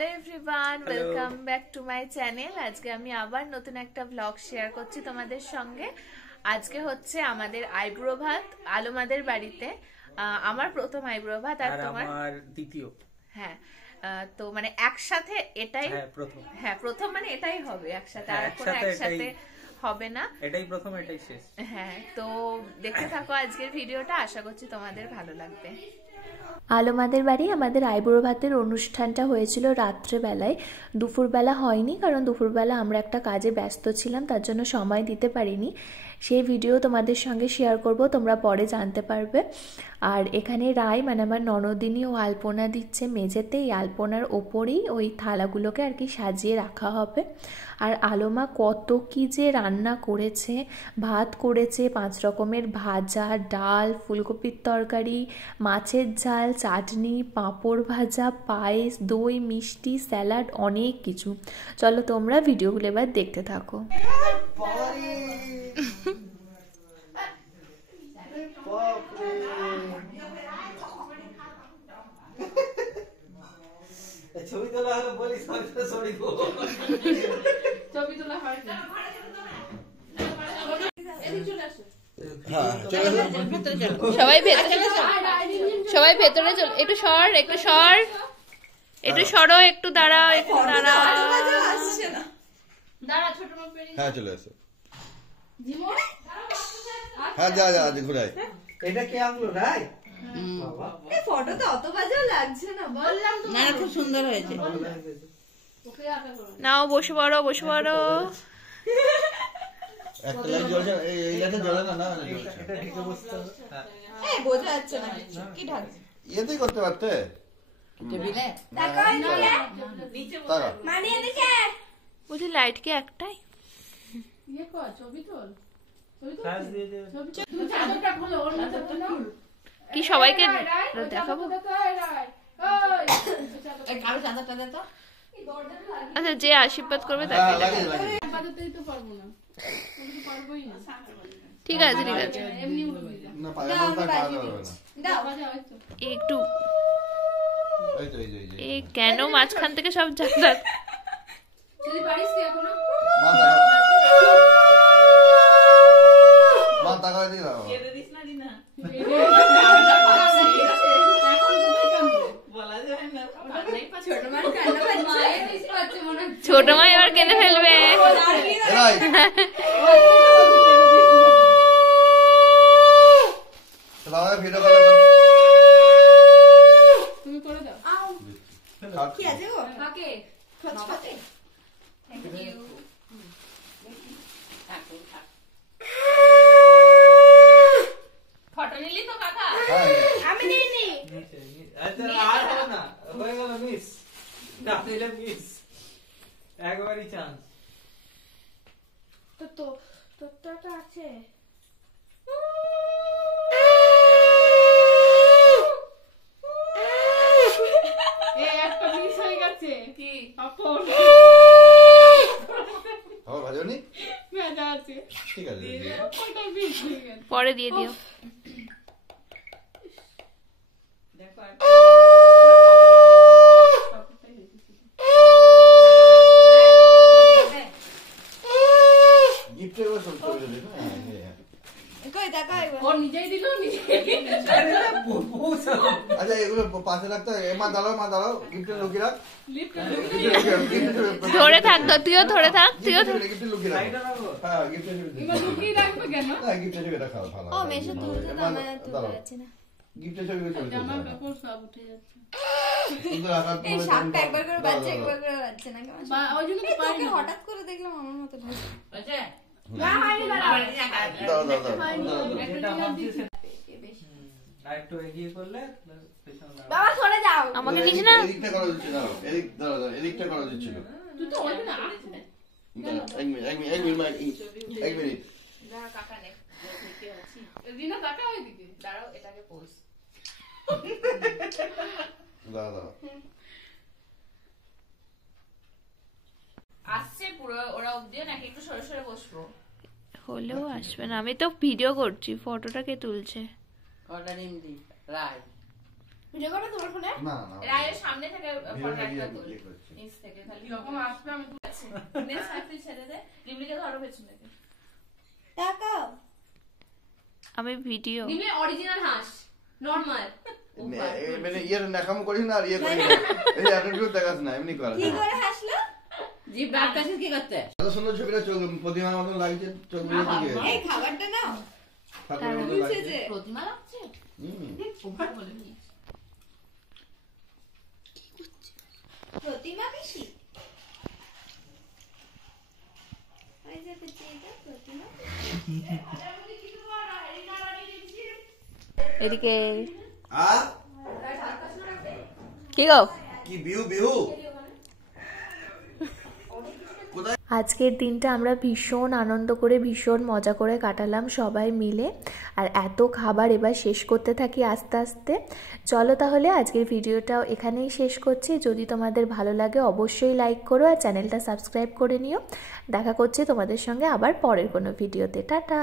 Hello everyone, welcome back to my channel. আজকে আমি আবার নতুন একটা ব্লগ শেয়ার করছি তোমাদের সঙ্গে। আজকে হচ্ছে আমাদের আইব্রো ভাত আলোমাদের বাড়িতে। আমার প্রথম আইব্রো ভাত আর তোমার দ্বিতীয়। হ্যাঁ, তো মানে একসাথে এটাই প্রথম। হ্যাঁ প্রথম, মানে এটাই হবে একসাথে, আর কোনো একসাথে হবে না, এটাই প্রথম এটাই শেষ। হ্যাঁ, তো দেখতে থাকো আজকের ভিডিওটা, আশা করছি তোমাদের ভালো লাগবে। আলোমাদের বাড়ি আমাদের আইবুড়ো ভাতের অনুষ্ঠানটা হয়েছিল রাত্রেবেলায়, দুপুরবেলা হয়নি, কারণ দুপুরবেলা আমরা একটা কাজে ব্যস্ত ছিলাম, তার জন্য সময় দিতে পারিনি। সেই ভিডিও তোমাদের সঙ্গে শেয়ার করব, তোমরা পরে জানতে পারবে। আর এখানে রায় মানে আমার ননদিনী ও আলপনা দিচ্ছে মেঝেতে, এই আলপনার ওপরেই ওই থালাগুলোকে আর কি সাজিয়ে রাখা হবে। আর আলোমা কত কি যে রান্না করেছে, ভাত করেছে, 5 রকমের ভাজা, ডাল, ফুলকপির তরকারি, মাছের ঝাল, চাটনি, পাঁপড় ভাজা, পায়েস, দই, মিষ্টি, স্যালাড, অনেক কিছু। চলো তোমরা ভিডিওগুলো এবার দেখতে থাকো। ছবি তোলা হলো বলি সরি গো, ছবি তোলা হয় না, এদিকে চলে আসো। সবাই ভেতরে চল, একটু সর, একটু সরো, একটু দাঁড়াও, একটু দাঁড়াও, দাঁড়া ছোট মা পেরি। হ্যাঁ চলে আসো। হ্যাঁ যা ঘুরে আয়। এটা কে আনলো রাই? বাবা এই ফটোতে অত বাজেও লাগছে না, বললাম তো না, খুব সুন্দর হয়েছে। নাও বসে পড়ো। একটা লাইট জ্বলছে, এই লাইটটা জ্বলে না, এটা ঢেকে বসতে হবে। এই বোঝা যাচ্ছে না কি ঢাকছে, এতেই করতে পারতে টেবিলে তাকাও নিচে বসে মানে এদিকে বুঝি লাইট কি একটাই? ইয়ে কর ছবি তোল, ফ্ল্যাশ দিয়ে দে। তুই চাদরটা খোলো, ওর চাদরটা না কি সবাইকে দেখাবো? এই কালো চাদরটা দে তো। আচ্ছা, যে আশীর্বাদ করবে তাকে দেখাবো। আপাততই তো পারবো না, আমি তো পারবোই না। ঠিক আছে এমনি না পায়ে মাথা কাজ হবে না। দাও বাজাও তো একটু। এই তো এই কেন মাঝখান থেকে সব যাতা? যদি পারিস কি এখন মা তাকায় দিয়ে দাও। কেটে দিস না দিনা ছোট মা এবার কেঁদে ফেলবে। তুমি করে দাও। কি আছে গো? কাকে? খচখচে। Thank you. ফটো নিলি তো কাকা? আমি নিইনি। আচ্ছা আর হবে না, হয়ে গেল মিস। না দিলে মিস, একবারই চান্স। তো তোরটা আছে। একটা মিস হয়ে গেছে। কি? আপন। আমার ভাজনি? মজা আছে। ঠিক আছে ওটা মিস হয়ে গেছে। পরে দিয়ে দিও। দেখো গিফটের বসে চলে দিন। কই দেখা ও নিজেই দিল, আচ্ছা এগুলো পাশে রাখতে, মা দাঁড়াও গিফটের লুকিয়ে রাখ। ধরে থাক, তুইও ধরে থাক, গিফটের লুকিয়ে রাখ। হ্যাঁ গিফটের লুকিয়ে রাখবে কেন? হ্যাঁ গিফটের ছবি রাখা ভালো। ও মেশো তুলতে তো আমার তুলতে যাচ্ছে না, গিফটের ছবি চলছে। আমার কাপড় সব উঠে যাচ্ছে। সুন্দর আকার এই শাকটা একবার করে বাচ্চা একবার করে বাচ্চা না কেমন? ওই জন্য তো পারি না। হঠাৎ করে দেখলাম আমার মতো লাগছে। আচ্ছা না হয়নি, দাও আর একটু এগিয়ে করলে বাবা সরে যাও, আমাকে নিস না। এদিকটা করা হচ্ছে, দাঁড়াও এদিকটা করা হচ্ছিল। তুই তো বলবি না এক মিনিট দাঁড়া কাকা নে দেখতে আছি রিনা কাকা ওইদিকে দাঁড়াও, এটাকে পোজ দাঁড়াও আসছে পুরো ওরা অবধিও নাকি একটু সরে সরে বসবো? হলেও আসবে না, আমি তো ভিডিও করছি, ফটোটা কে তুলছে? অর্ডার ইমডি রাই ভিডিও করো তোমার ফোনে? না না রায়ের সামনে থেকে ফটো একটা ইয়ে তুল। করছি। নিচ থেকে তাহলে যখন আসবে আমি তুলছি। নেক্সট সাইডে ছেড়ে দে। রিমলিকে ধরো পেছনে থেকে। তাকাও। আমি ভিডিও রিমলি অরিজিনাল হাস। নরমাল। মানে ইয়ার নাকাম করিস না আর ইয়ে করিস না এই অ্যাটিটিউড দেখাস না এমনি কর কি করে হাসলো? জিভ বার কাছে কি করতে? এত সুন্দর ছবিটা চোখ প্রতিমার মতন লাগছে চোখগুলো দিকে এই খাবারটা নাও। ঠাকুরের মতো বুঝছে লাগছে যে প্রতিমা লাগছে? হুম। ওভার বলে নিয়ে। প্রতিমা পিসি। ওই যে পিসিটা প্রতিমা। এদিকে আ কি গো কি বিহু আজকের দিনটা আমরা ভীষণ আনন্দ করে ভীষণ মজা করে কাটালাম সবাই মিলে। আর এত খাবার এবার শেষ করতে থাকি আস্তে আস্তে। চলো তাহলে আজকের ভিডিওটাও এখানেই শেষ করছি। যদি তোমাদের ভালো লাগে অবশ্যই লাইক করো আর চ্যানেলটা সাবস্ক্রাইব করে নিও। দেখা করছি তোমাদের সঙ্গে আবার পরের কোনো ভিডিওতে। টাটা।